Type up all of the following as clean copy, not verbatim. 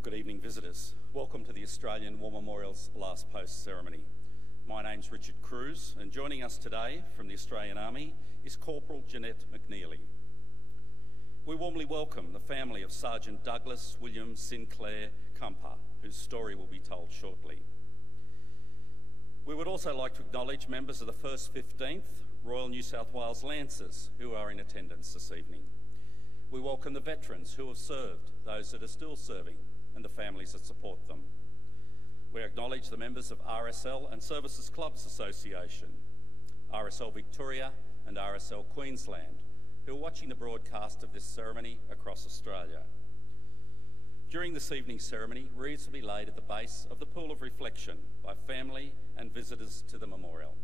Well, good evening, visitors. Welcome to the Australian War Memorial's Last Post ceremony. My name's Richard Cruz, and joining us today from the Australian Army is Corporal Jeanette McNeely. We warmly welcome the family of Sergeant Douglas William Sinclair Cumper, whose story will be told shortly. We would also like to acknowledge members of the 1st 15th Royal New South Wales Lancers who are in attendance this evening. We welcome the veterans who have served, those that are still serving, and the families that support them. We acknowledge the members of RSL and Services Clubs Association, RSL Victoria and RSL Queensland, who are watching the broadcast of this ceremony across Australia. During this evening's ceremony, wreaths will be laid at the base of the Pool of Reflection by family and visitors to the memorial.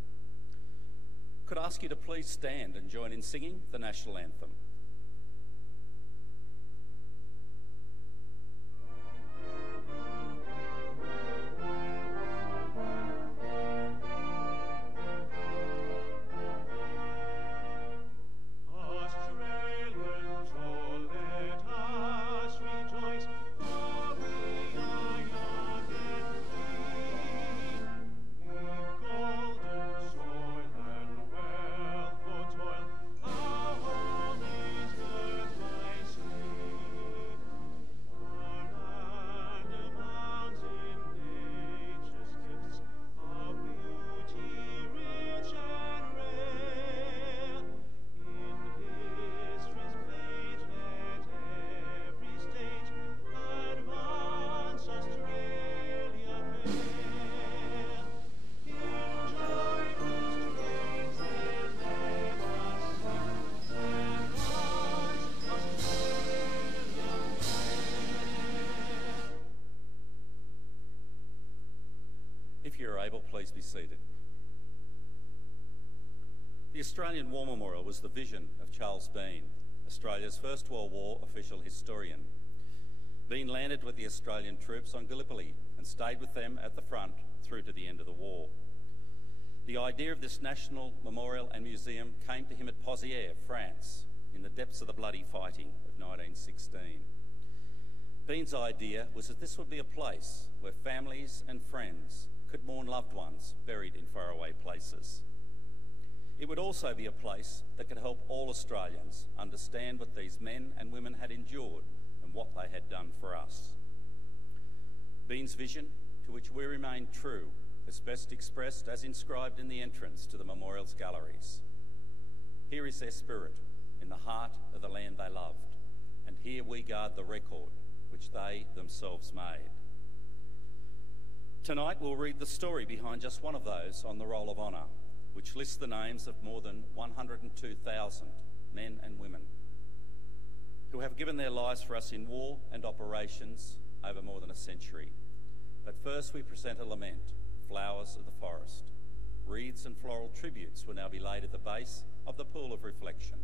Could I ask you to please stand and join in singing the National Anthem? If you're able, please be seated. The Australian War Memorial was the vision of Charles Bean, Australia's First World War official historian. Bean landed with the Australian troops on Gallipoli and stayed with them at the front through to the end of the war. The idea of this national memorial and museum came to him at Pozières, France, in the depths of the bloody fighting of 1916. Bean's idea was that this would be a place where families and friends could mourn loved ones buried in faraway places. It would also be a place that could help all Australians understand what these men and women had endured and what they had done for us. Bean's vision, to which we remain true, is best expressed as inscribed in the entrance to the memorial's galleries. Here is their spirit, in the heart of the land they loved, and here we guard the record which they themselves made. Tonight we'll read the story behind just one of those on the Roll of Honour, which lists the names of more than 102,000 men and women who have given their lives for us in war and operations over more than a century. But first we present a lament, Flowers of the Forest. Wreaths and floral tributes will now be laid at the base of the Pool of Reflection.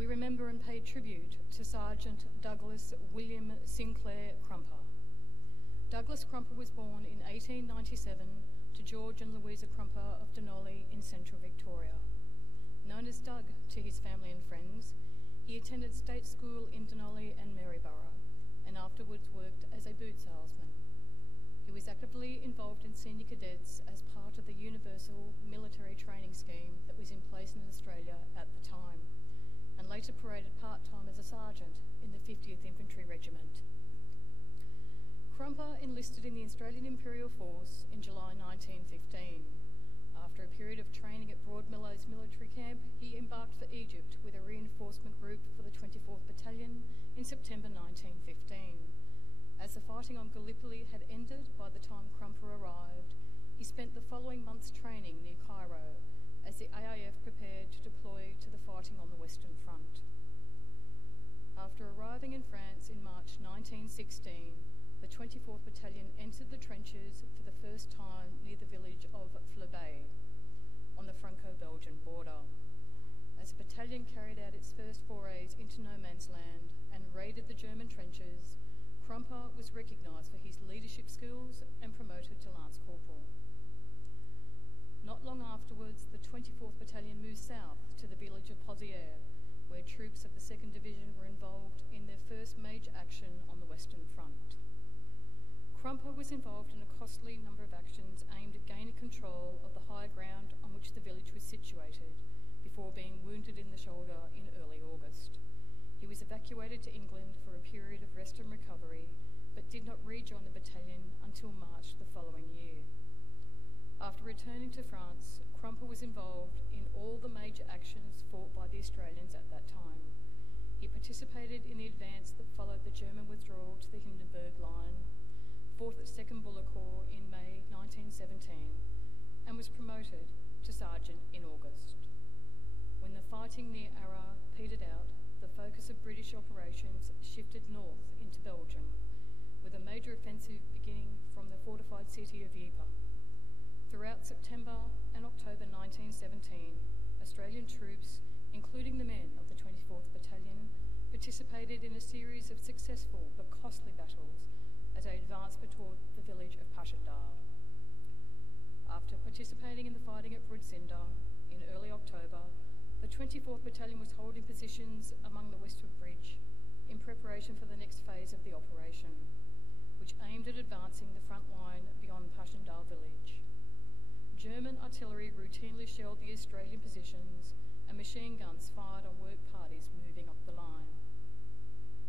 we remember and pay tribute to Sergeant Douglas William Sinclair Cumper. Douglas Cumper was born in 1897 to George and Louisa Cumper of Denali in central Victoria. Known as Doug to his family and friends, he attended state school in Denali and Maryborough, and afterwards worked as a boot salesman. He was actively involved in senior cadets as part of the Universal Military Training Scheme that was in place in Australia at the time, and later paraded part-time as a sergeant in the 50th Infantry Regiment. Cumper enlisted in the Australian Imperial Force in July 1915. After a period of training at Broadmeadows Military Camp, he embarked for Egypt with a reinforcement group for the 24th Battalion in September 1915. As the fighting on Gallipoli had ended by the time Cumper arrived, he spent the following months training near Cairo as the AIF prepared to deploy to the fighting on the Western Front. After arriving in France in March 1916, the 24th Battalion entered the trenches for the first time near the village of Flebay on the Franco-Belgian border. As the battalion carried out its first forays into no man's land and raided the German trenches, Cumper was recognised for his leadership skills and promoted to Lance Corporal. Not long afterwards, the 24th Battalion moved south to the village of Pozières, where troops of the 2nd Division were involved in their first major action on the Western Front. Cumper was involved in a costly number of actions aimed at gaining control of the high ground on which the village was situated, before being wounded in the shoulder in early August. He was evacuated to England for a period of rest and recovery, but did not rejoin the battalion until March the following year. After returning to France, Cumper was involved in all the major actions fought by the Australians at that time. He participated in the advance that followed the German withdrawal to the Hindenburg Line, fought at 2nd Buller Corps in May 1917, and was promoted to sergeant in August. When the fighting near Arras petered out, the focus of British operations shifted north into Belgium, with a major offensive beginning from the fortified city of Ypres. Throughout September and October 1917, Australian troops, including the men of the 24th Battalion, participated in a series of successful but costly battles as they advanced toward the village of Passchendaele. After participating in the fighting at Brudzinda in early October, the 24th Battalion was holding positions among the Westwood Bridge in preparation for the next phase of the operation, which aimed at advancing the front line beyond Passchendaele village. German artillery routinely shelled the Australian positions, and machine guns fired on work parties moving up the line.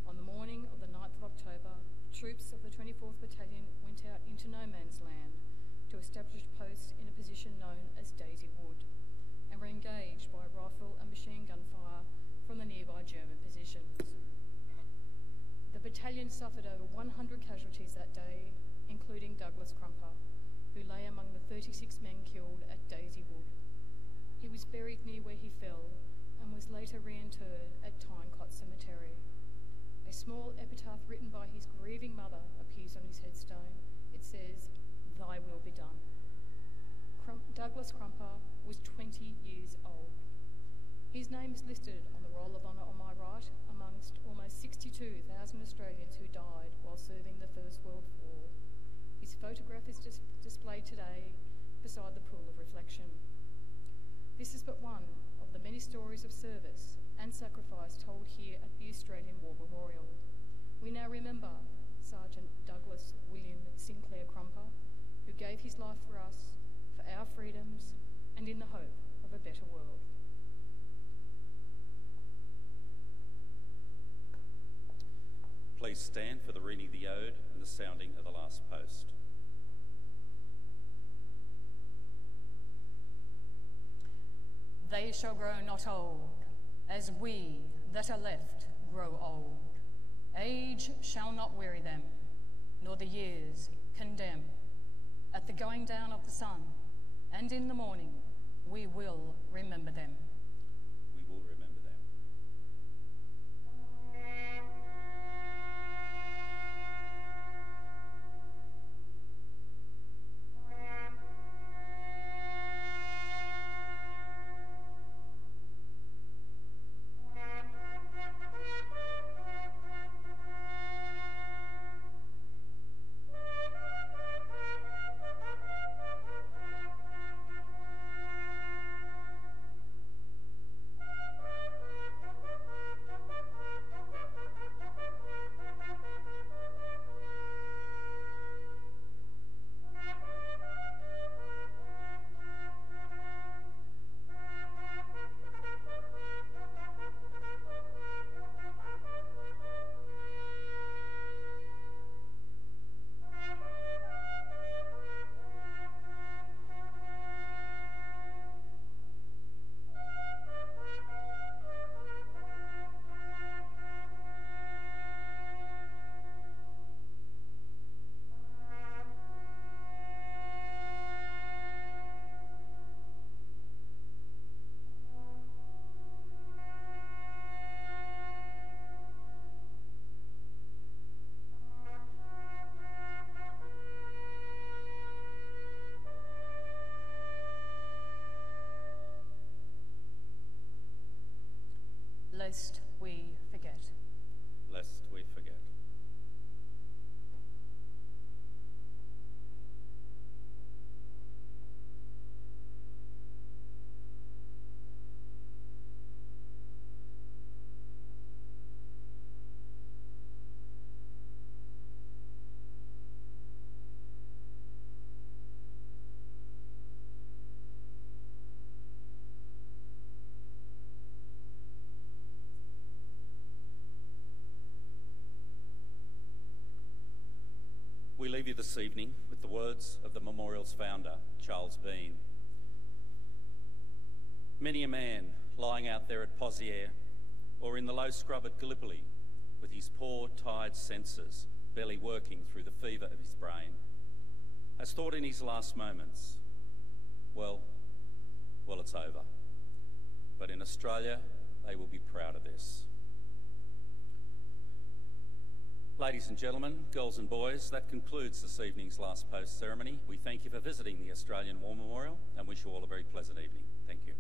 On the morning of the 9th of October, troops of the 24th Battalion went out into no man's land to establish posts in a position known as Daisy Wood, and were engaged by rifle and machine gun fire from the nearby German positions. The battalion suffered over 100 casualties that day, including Douglas Cumper, who lay among the 36 men killed at Daisy Wood. He was buried near where he fell and was later reinterred at Tynecott Cemetery. A small epitaph written by his grieving mother appears on his headstone. It says, "Thy will be done." Douglas Cumper was 20 years old. His name is listed on the Roll of Honour on my right amongst almost 62,000 Australians who died while serving the First World War. His photograph is displayed today beside the pool of reflection. This is but one of the many stories of service and sacrifice told here at the Australian War Memorial. We now remember Sergeant Douglas William Sinclair Cumper, who gave his life for us, for our freedoms, and in the hope of a better world. Please stand for the reading of the ode and the sounding of the last post. They shall grow not old, as we that are left grow old. Age shall not weary them, nor the years condemn. At the going down of the sun, and in the morning, we will remember them. We will remember them. lest we forget. Lest we forget. We leave you this evening with the words of the memorial's founder, Charles Bean. Many a man lying out there at Pozières or in the low scrub at Gallipoli with his poor, tired senses barely working through the fever of his brain has thought in his last moments, well, it's over. But in Australia, they will be proud of this. Ladies and gentlemen, girls and boys, that concludes this evening's last post ceremony. We thank you for visiting the Australian War Memorial and wish you all a very pleasant evening. Thank you.